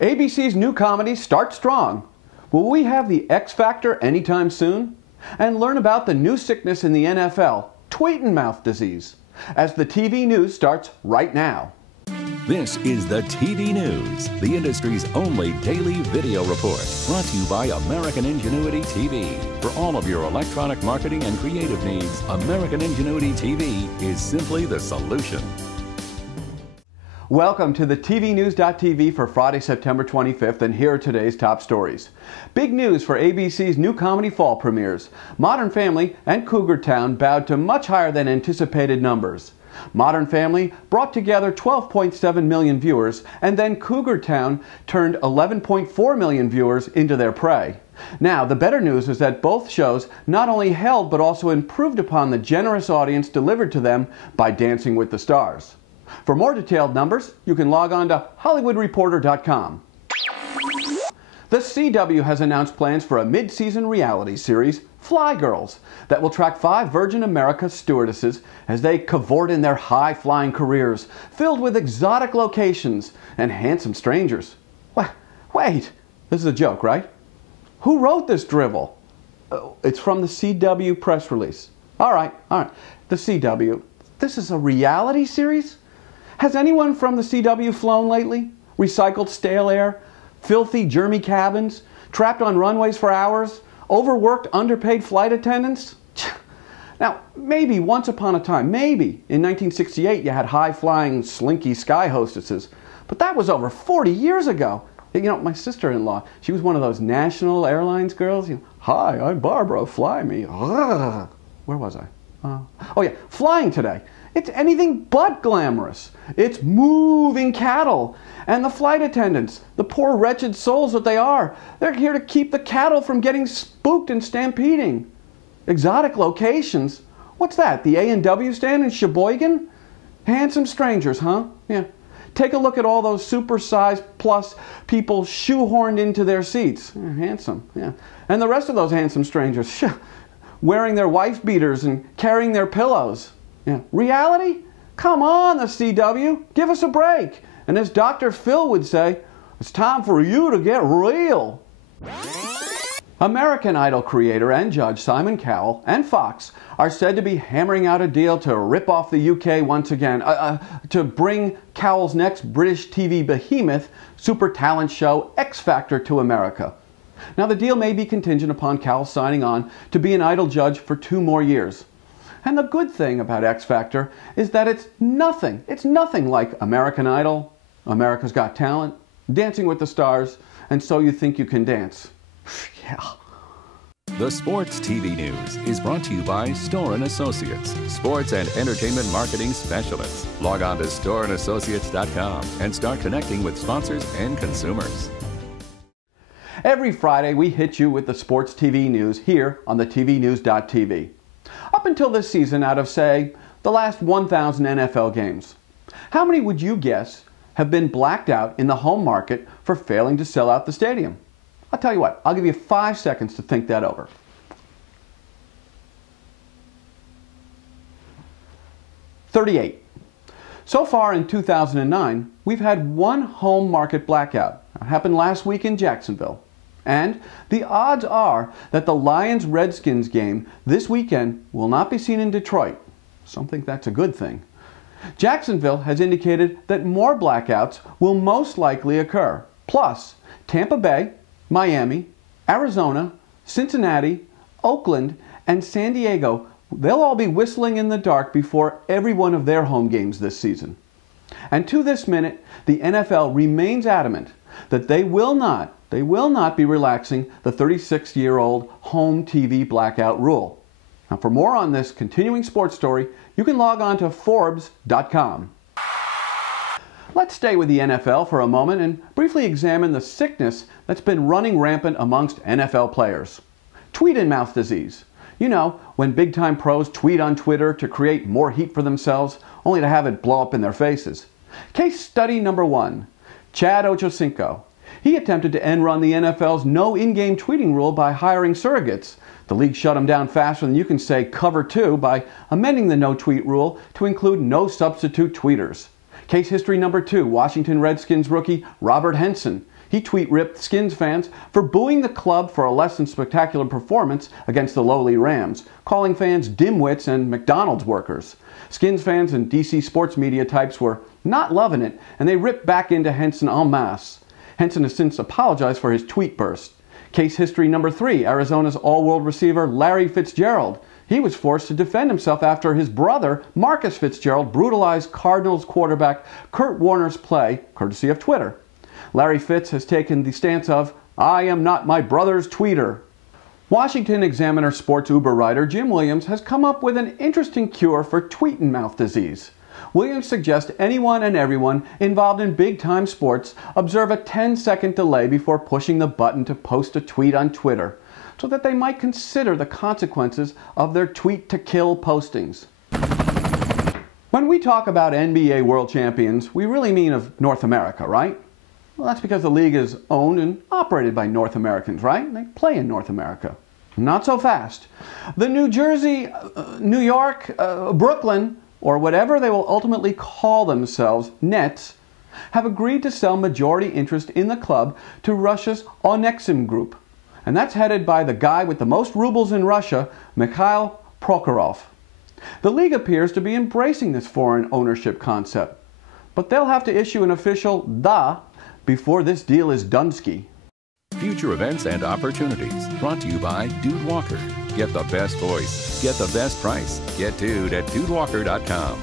ABC's new comedy starts strong. Will we have the X Factor anytime soon? And learn about the new sickness in the NFL, tweet and mouth disease, as the TV news starts right now. This is the TV News, the industry's only daily video report, brought to you by American Ingenuity TV. For all of your electronic marketing and creative needs, American Ingenuity TV is simply the solution. Welcome to the TVNews.TV for Friday, September 25th, and here are today's top stories. Big news for ABC's new comedy fall premieres. Modern Family and Cougar Town bowed to much higher than anticipated numbers. Modern Family brought together 12.7 million viewers, and then Cougar Town turned 11.4 million viewers into their prey. Now, the better news is that both shows not only held but also improved upon the generous audience delivered to them by Dancing with the Stars. For more detailed numbers, you can log on to HollywoodReporter.com. The CW has announced plans for a mid-season reality series, Fly Girls, that will track 5 Virgin America stewardesses as they cavort in their high-flying careers, filled with exotic locations and handsome strangers. Wait, this is a joke, right? Who wrote this drivel? It's from the CW press release. All right, the CW. This is a reality series? Has anyone from the CW flown lately? Recycled stale air? Filthy, germy cabins? Trapped on runways for hours? Overworked, underpaid flight attendants? Now, maybe once upon a time, maybe in 1968 you had high-flying, slinky sky hostesses, but that was over 40 years ago. You know, my sister-in-law, she was one of those national airlines girls. Hi, I'm Barbara, fly me. Where was I? Oh yeah, flying today. It's anything but glamorous. It's moving cattle. And the flight attendants, the poor wretched souls that they are, they're here to keep the cattle from getting spooked and stampeding. Exotic locations? What's that, the A&W stand in Sheboygan? Handsome strangers, huh? Yeah. Take a look at all those supersized plus people shoehorned into their seats. Handsome, yeah. And the rest of those handsome strangers, wearing their wife beaters and carrying their pillows. Yeah. Reality? Come on, the CW. Give us a break. And as Dr. Phil would say, it's time for you to get real. American Idol creator and judge Simon Cowell and Fox are said to be hammering out a deal to rip off the UK once again, to bring Cowell's next British TV behemoth super talent show X Factor to America. Now, the deal may be contingent upon Cowell signing on to be an Idol judge for 2 more years. And the good thing about X Factor is that it's nothing like American Idol, America's Got Talent, Dancing with the Stars, and So You Think You Can Dance. Yeah. The Sports TV News is brought to you by Store & Associates, sports and entertainment marketing specialists. Log on to storeandassociates.com and start connecting with sponsors and consumers. Every Friday, we hit you with the Sports TV News here on the TVNews.TV. Up until this season, out of, say, the last 1,000 NFL games, how many would you guess have been blacked out in the home market for failing to sell out the stadium? I'll tell you what, I'll give you 5 seconds to think that over. 38. So far in 2009, we've had 1 home market blackout. It happened last week in Jacksonville. And the odds are that the Lions-Redskins game this weekend will not be seen in Detroit. Some think that's a good thing. Jacksonville has indicated that more blackouts will most likely occur. Plus, Tampa Bay, Miami, Arizona, Cincinnati, Oakland, and San Diego, they'll all be whistling in the dark before every one of their home games this season. And to this minute, the NFL remains adamant that they will not be relaxing the 36-year-old home TV blackout rule. Now, for more on this continuing sports story, you can log on to Forbes.com. Let's stay with the NFL for a moment and briefly examine the sickness that's been running rampant amongst NFL players. Tweet and mouth disease. You know, when big-time pros tweet on Twitter to create more heat for themselves, only to have it blow up in their faces. Case study number 1, Chad Ochocinco. He attempted to end-run the NFL's no in-game tweeting rule by hiring surrogates. The league shut him down faster than you can say cover 2 by amending the no-tweet rule to include no substitute tweeters. Case history number 2, Washington Redskins rookie Robert Henson. He tweet-ripped Skins fans for booing the club for a less than spectacular performance against the lowly Rams, calling fans dimwits and McDonald's workers. Skins fans and DC sports media types were not loving it, and they ripped back into Henson en masse. Henson has since apologized for his tweet burst. Case history number 3, Arizona's all-world receiver Larry Fitzgerald. He was forced to defend himself after his brother, Marcus Fitzgerald, brutalized Cardinals quarterback Kurt Warner's play, courtesy of Twitter. Larry Fitz has taken the stance of, "I am not my brother's tweeter." Washington Examiner sports Uber writer Jim Williams has come up with an interesting cure for tweet-and-mouth disease. Williams suggests anyone and everyone involved in big-time sports observe a 10-second delay before pushing the button to post a tweet on Twitter, so that they might consider the consequences of their tweet-to-kill postings. When we talk about NBA world champions, we really mean of North America, right? Well, that's because the league is owned and operated by North Americans, right? They play in North America. Not so fast. The New Jersey, New York, Brooklyn, or whatever they will ultimately call themselves, Nets, have agreed to sell majority interest in the club to Russia's Onexim Group. And that's headed by the guy with the most rubles in Russia, Mikhail Prokhorov. The league appears to be embracing this foreign ownership concept, but they'll have to issue an official "da" before this deal is doneski. Future events and opportunities brought to you by Dude Walker. Get the best voice, get the best price. Get Dude at dudewalker.com.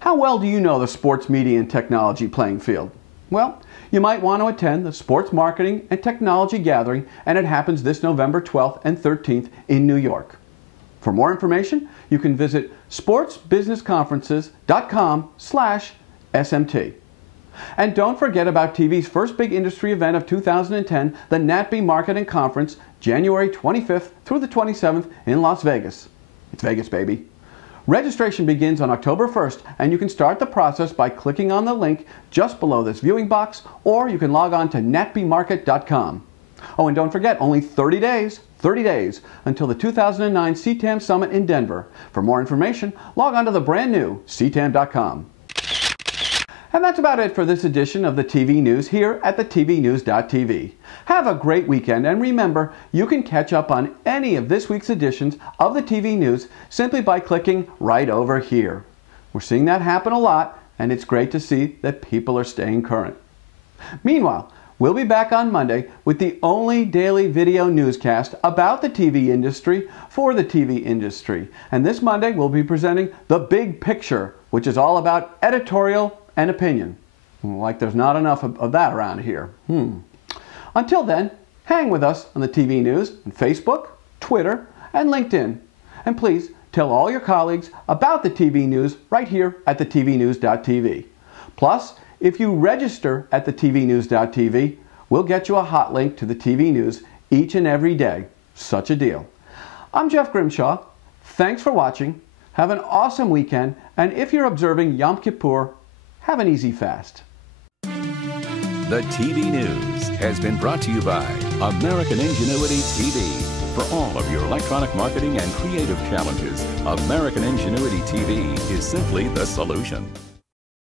How well do you know the sports media and technology playing field? Well, you might want to attend the Sports Marketing and Technology Gathering, and it happens this November 12th and 13th in New York. For more information, you can visit sportsbusinessconferences.com/SMT. And don't forget about TV's first big industry event of 2010, the NATB Marketing Conference, January 25th through the 27th in Las Vegas. It's Vegas, baby. Registration begins on October 1st, and you can start the process by clicking on the link just below this viewing box, or you can log on to natbmarket.com. Oh, and don't forget, only 30 days until the 2009 CTAM Summit in Denver. For more information, log on to the brand new ctam.com. And that's about it for this edition of the TV News here at the TVNews.tv. Have a great weekend, and remember, you can catch up on any of this week's editions of the TV News simply by clicking right over here. We're seeing that happen a lot, and it's great to see that people are staying current. Meanwhile, we'll be back on Monday with the only daily video newscast about the TV industry for the TV industry. And this Monday, we'll be presenting The Big Picture, which is all about editorial and opinion. Like there's not enough of that around here. Until then, hang with us on the TV News on Facebook, Twitter, and LinkedIn. And please tell all your colleagues about the TV News right here at the TVNews.tv. Plus, if you register at the TVNews.tv, we'll get you a hot link to the TV News each and every day. Such a deal. I'm Jeff Grimshaw. Thanks for watching. Have an awesome weekend. And if you're observing Yom Kippur, have an easy fast. The TV News has been brought to you by American Ingenuity TV. For all of your electronic marketing and creative challenges, American Ingenuity TV is simply the solution.